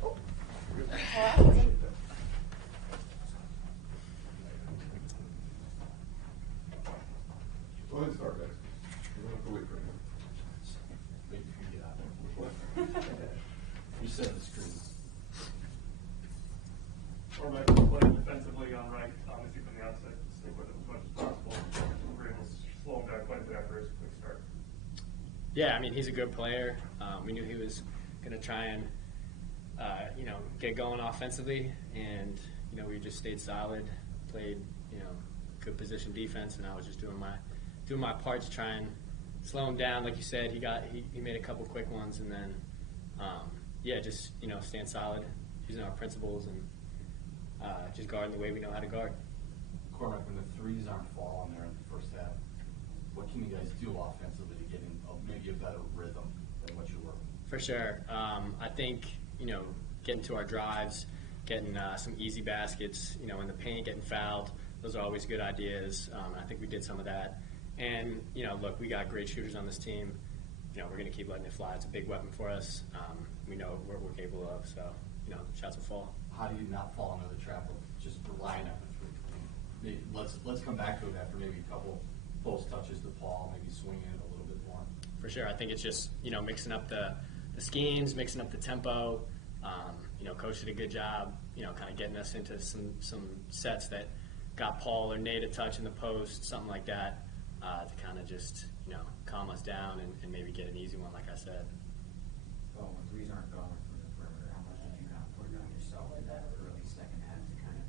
Oh. Go ahead and start, guys. You don't have to wait for anyone. Wait for you to get out there. You set the screen. Cormac was playing defensively on right, obviously from the outset, stick with it as much as possible. We were able to slow him down quite a bit after his quick start. Yeah, I mean, he's a good player. We knew he was going to try and, get going offensively, and, we just stayed solid, played, good position defense, and I was just doing my part to try and slow him down. Like you said, he made a couple quick ones, and then, just, staying solid, using our principles, and just guarding the way we know how to guard. Cormac, when the threes aren't falling there in the first half, what can you guys do offensively to get in maybe a better rhythm than what you were? For sure. I think, getting to our drives, getting some easy baskets, in the paint, getting fouled, those are always good ideas. I think we did some of that. And, look, we got great shooters on this team. We're going to keep letting it fly. It's a big weapon for us. We know what we're capable of, so, shots will fall. How do you not fall into the trap of just relying on the three? Let's come back to it after maybe a couple post touches to Paul, maybe swinging it a little bit more. For sure. I think it's just, mixing up the schemes, mixing up the tempo. Coach did a good job, kind of getting us into some sets that got Paul or Nate a touch in the post, something like that, to kind of just, calm us down and maybe get an easy one, like I said. Well, when threes aren't going from the perimeter, how much did you kind of put it on yourself in that early second half to kind of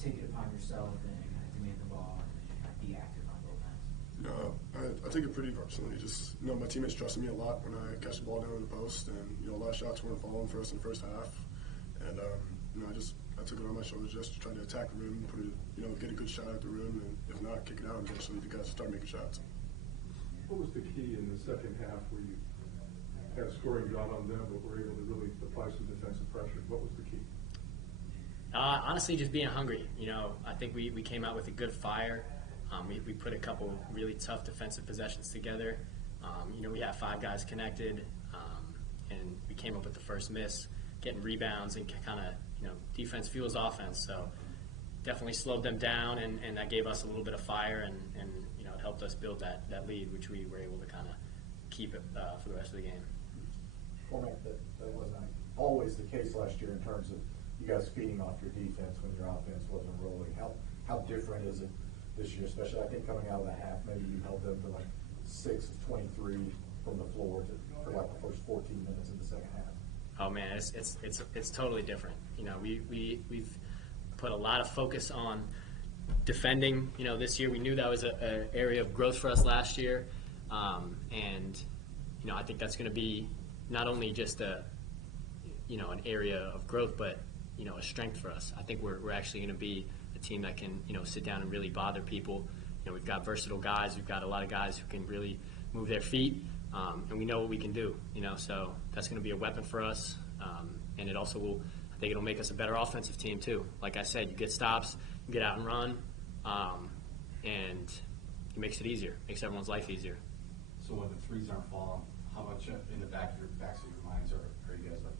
take it upon yourself and kind of demand the ball and kind of be active on both ends? I take it pretty personally. Just, my teammates trusted me a lot when I catch the ball down in the post, and, a lot of shots weren't falling for us in the first half. And, I took it on my shoulders just to try to attack the rim, get a good shot at the rim, and if not, kick it out and eventually the guys start making shots. What was the key in the second half where you had a scoring drought on them, but were able to really apply some defensive pressure? What was the key? Honestly, just being hungry. I think we came out with a good fire. We put a couple really tough defensive possessions together. We had 5 guys connected, and we came up with the first miss, getting rebounds, and kind of, defense fuels offense. So definitely slowed them down, and that gave us a little bit of fire, and it helped us build that lead, which we were able to kind of keep it for the rest of the game. Cormac, that wasn't always the case last year in terms of you guys feeding off your defense when your offense wasn't rolling. How different is it this year, especially I think coming out of the half, maybe you held them to like 6 of 23 from the floor for like the first 14 minutes in the second half. Oh man, it's totally different. We've put a lot of focus on defending. This year we knew that was an area of growth for us last year, and I think that's going to be not only just an area of growth, but a strength for us. I think we're actually going to be a team that can sit down and really bother people. We've got versatile guys. We've got a lot of guys who can really move their feet, and we know what we can do. So that's going to be a weapon for us, and it also will. I think it'll make us a better offensive team too. Like I said, you get stops, you get out and run, and it makes it easier, makes everyone's life easier. So when the threes aren't falling, how much in the backs of your minds are you guys like,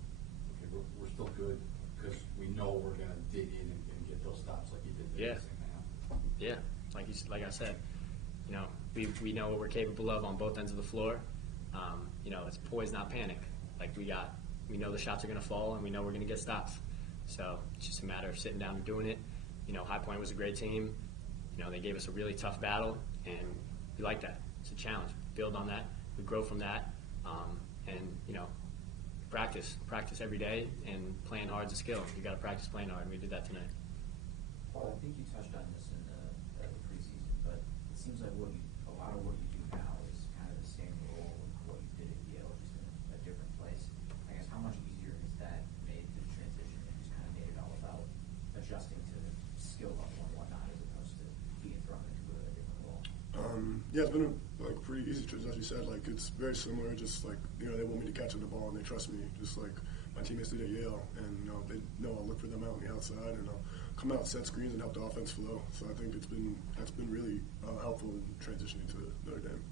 okay, we're still good because we know we're going to dig in and get those stops like you did there in the second half? Yeah, like I said, we know what we're capable of on both ends of the floor. It's poise, not panic. We know the shots are going to fall, and we know we're going to get stops. So it's just a matter of sitting down and doing it. High Point was a great team. They gave us a really tough battle, and we like that. It's a challenge. Build on that. We grow from that, and practice every day, and playing hard is a skill. You got to practice playing hard, and we did that tonight. Paul, I think you touched on this in the preseason, but it seems like a lot of what you do now is kind of the same role of what you did at Yale, just in a different place. I guess how much easier has that made the transition and just kind of made it all about adjusting to the skill level and whatnot as opposed to being thrown into a different role? Yeah, it's been a pretty easy transition, as you said. It's very similar. Just they want me to catch the ball and they trust me, just like my teammates did at Yale. And they know I'll look for them out on the outside, and I'll come out, set screens, and help the offense flow. So I think that's been really helpful in transitioning to Notre Dame.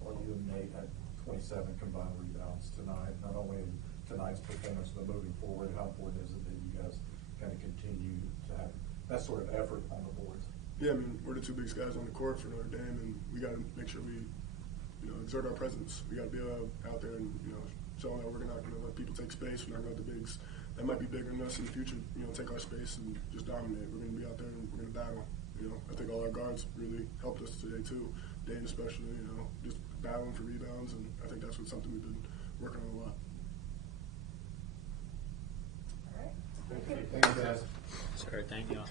Well, you and Nate had 27 combined rebounds tonight, not only in tonight's performance, but moving forward, how important is it that you guys kind of continue to have that sort of effort on the boards? Yeah, I mean, we're the two biggest guys on the court for Notre Dame, and we got to make sure we, exert our presence. We got to be out there and, showing that we're not going to let people take space. We're not going to let the bigs that might be bigger than us in the future, take our space and just dominate. We're going to be out there and we're going to battle. I think all our guards really helped us today too. Dane especially, just battling for rebounds, and I think that's something we've been working on a lot. All right. Thank you, guys. Sure, thank you all.